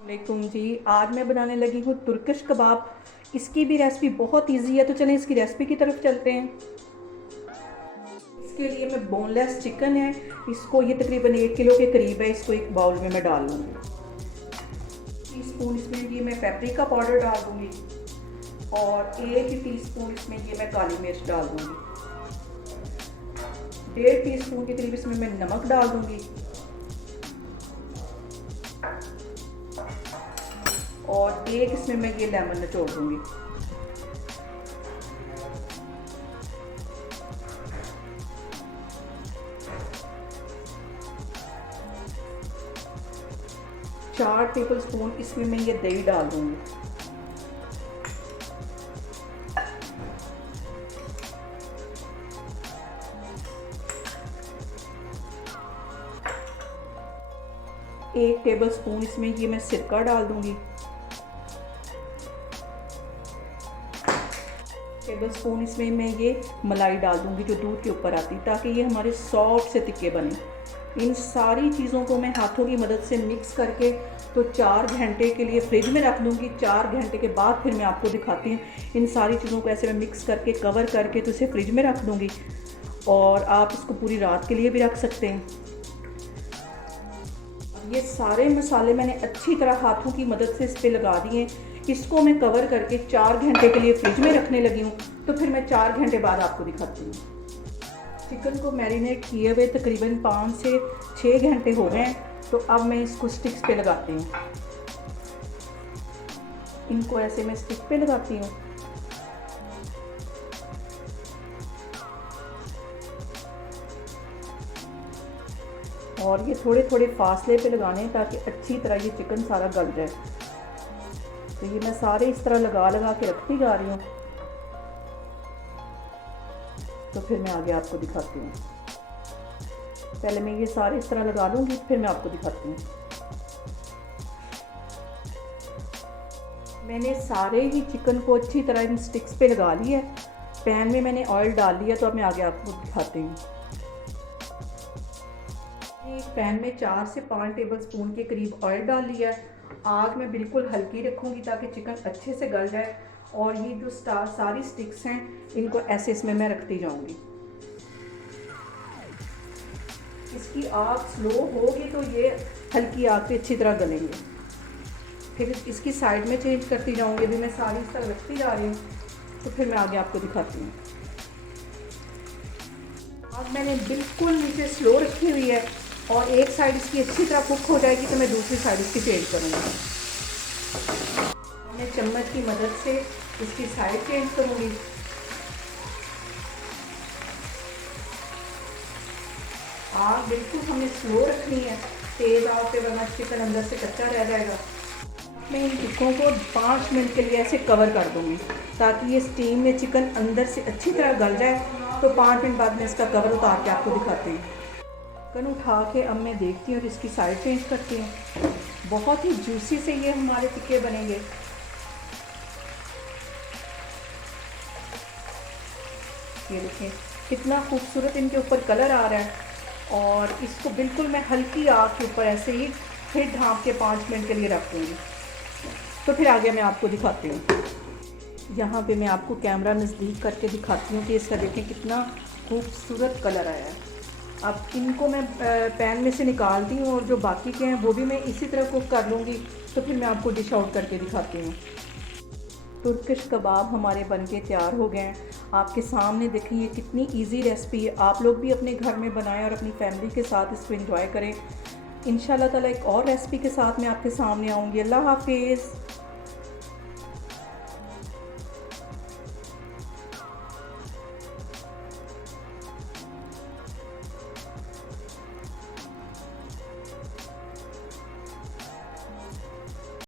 वालेकुम जी। आज मैं बनाने लगी हूँ तुर्किश कबाब। इसकी भी रेसिपी बहुत इजी है, तो चलें इसकी रेसिपी की तरफ चलते हैं। इसके लिए मैं बोनलेस चिकन है, इसको ये तकरीबन 1 किलो के करीब है। इसको एक बाउल में मैं डाल लूँगी। टीस्पून इसमें ये मैं पेपरिका पाउडर डाल दूँगी और 1 टीस्पून इसमें ये मैं काली मिर्च डाल दूँगी। 1.5 टीस्पून के करीब इसमें मैं नमक डाल दूँगी और एक इसमें मैं ये लेमन निचोड़ दूँगी। चार टेबल स्पून इसमें मैं ये दही डाल दूँगी। एक टेबल स्पून इसमें ये मैं सिरका डाल दूँगी। टेबल स्पून इसमें मैं ये मलाई डाल दूँगी जो दूध के ऊपर आती, ताकि ये हमारे सॉफ्ट से तिक्के बने। इन सारी चीज़ों को मैं हाथों की मदद से मिक्स करके तो 4 घंटे के लिए फ्रिज में रख दूँगी। 4 घंटे के बाद फिर मैं आपको दिखाती हूँ। इन सारी चीज़ों को ऐसे मैं मिक्स करके कवर करके तो इसे फ्रिज में रख दूँगी और आप इसको पूरी रात के लिए भी रख सकते हैं। ये सारे मसाले मैंने अच्छी तरह हाथों की मदद से इस पर लगा दिए। इसको मैं कवर करके 4 घंटे के लिए फ्रिज में रखने लगी हूँ, तो फिर मैं 4 घंटे बाद आपको दिखाती हूँ। चिकन को मैरिनेट किए हुए तकरीबन 5 से 6 घंटे हो गए हैं, तो अब मैं इसको स्टिक्स पे लगाती हूँ। इनको ऐसे मैं स्टिक पे लगाती हूँ और ये थोड़े थोड़े फासले पे लगाने हैं ताकि अच्छी तरह ये चिकन सारा गल जाए। तो ये मैं सारे इस तरह लगा लगा के रखती जा रही हूँ, तो फिर मैं आगे आपको दिखाती हूँ। पहले मैं ये सारे इस तरह लगा लूँगी, फिर मैं आपको दिखाती हूँ। मैंने सारे ही चिकन को अच्छी तरह इन स्टिक्स पे लगा लिया है। पैन में मैंने ऑयल डाल लिया, तो अब मैं आगे आपको दिखाती हूँ। एक पैन में 4 से 5 टेबल स्पून के करीब ऑयल डाल लिया है। आग मैं बिल्कुल हल्की रखूँगी ताकि चिकन अच्छे से गल जाए और ये जो सारी स्टिक्स हैं इनको ऐसे इसमें मैं रखती जाऊँगी। इसकी आग स्लो होगी तो ये हल्की आग पे अच्छी तरह गलेंगे। फिर इसकी साइड में चेंज करती जाऊँगी। अभी मैं सारी इस तरह रखती जा रही हूँ, तो फिर मैं आगे आपको दिखाती हूँ। आग मैंने बिल्कुल नीचे स्लो रखी हुई है और एक साइड इसकी अच्छी तरह कुक हो जाएगी तो मैं दूसरी साइड इसकी चेंज करूँगी। मैं चम्मच की मदद से इसकी साइड चेंज करूँगी। आग बिल्कुल हमें स्लो रखनी है, तेज़ आग पे, वरना चिकन अंदर से कच्चा रह जाएगा। मैं इन टिक्कों को 5 मिनट के लिए ऐसे कवर कर दूँगी ताकि ये स्टीम में चिकन अंदर से अच्छी तरह गल जाए। तो 5 मिनट बाद मैं इसका कवर उतार के आपको दिखाती हूँ। चिकन उठा के अब मैं देखती हूँ और इसकी साइड चेंज करती हूँ। बहुत ही जूसी से ये हमारे टिक्के बनेंगे। ये देखें कितना खूबसूरत इनके ऊपर कलर आ रहा है। और इसको बिल्कुल मैं हल्की आग के ऊपर ऐसे ही फिर ढाँप के 5 मिनट के लिए रख दूँगी। तो फिर आगे मैं आपको दिखाती हूँ। यहाँ पे मैं आपको कैमरा नज़दीक करके दिखाती हूँ कि इसका देखें कितना खूबसूरत कलर आया है। अब इनको मैं पैन में से निकालती हूँ और जो बाकी के हैं वो भी मैं इसी तरह कुक कर लूँगी। तो फिर मैं आपको डिश आउट करके दिखाती हूँ। तुर्किश कबाब हमारे बनके तैयार हो गए हैं। आपके सामने देखें ये कितनी इजी रेसिपी है। आप लोग भी अपने घर में बनाएं और अपनी फैमिली के साथ इसको एंजॉय करें। इंशाल्लाह ताला एक और रेसिपी के साथ मैं आपके सामने आऊँगी। अल्लाह हाफिज़।